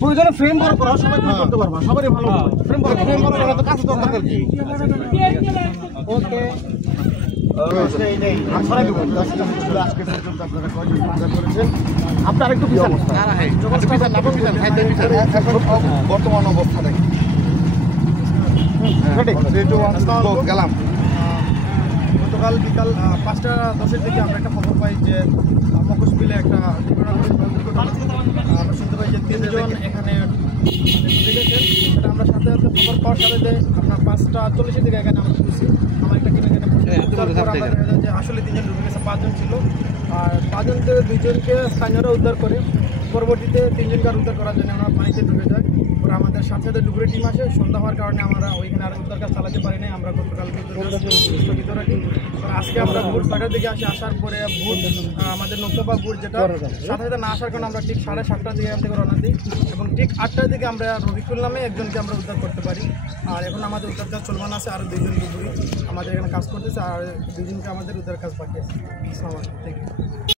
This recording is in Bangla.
প্রয়োজনে ফ্রেম বড় করা সবাই করতে পারবা, সবারই ভালো ফ্রেম বড় করা তো কাজ দরকার কি। ওকে আপনার একটু বর্তমান অবস্থা দেখি গেলাম। গতকাল বিকাল 5:10 দিকে আমরা একটা খবর পাই যে মকস বিলে একটা আমরা শুনতে পাই যে 3 জন এখানে ডুবে গেছেন। আমরা সাথে সাথে খবর পাওয়ার সাথে আপনার 5:40 দিকে এখানে আমরা বুঝছি আমার একটা টিম এখানে যে আসলে 3 জন ডুবে গেছে, 5 জন ছিল। আর 5 জন থেকে 2 জনকে স্থানীয়রা উদ্ধার করে, পরবর্তীতে 3 জনকে আর উদ্ধার করার জন্য আমরা পানিতে ডুবে যাই। ওরা আমাদের সাথে সাথে ডুবুরি টিম আসে, সন্ধ্যা হওয়ার কারণে আমরা ওইখানে আর উদ্ধার কাজ চালাতে পারি নাই। আমরা গতকাল স্থগিত রাখি। আজকে আমরা ভোর 6টার দিকে আসার পরে ভোর আমাদের নক্তবা ভোর যেটা সাথে সাথে না আসার কারণে আমরা ঠিক 7:30টার দিকে এখান থেকে রওনা দিই এবং ঠিক 8টার দিকে আমরা রবিকুল নামে একজনকে আমরা উদ্ধার করতে পারি। আর এখন আমাদের উদ্ধার কাজ চলমান আছে, আরও 2 জন ডুবুরি আমাদের এখানে কাজ করতেছে, আর 2 জনকে আমাদের উদ্ধার কাজ বাকি আছে।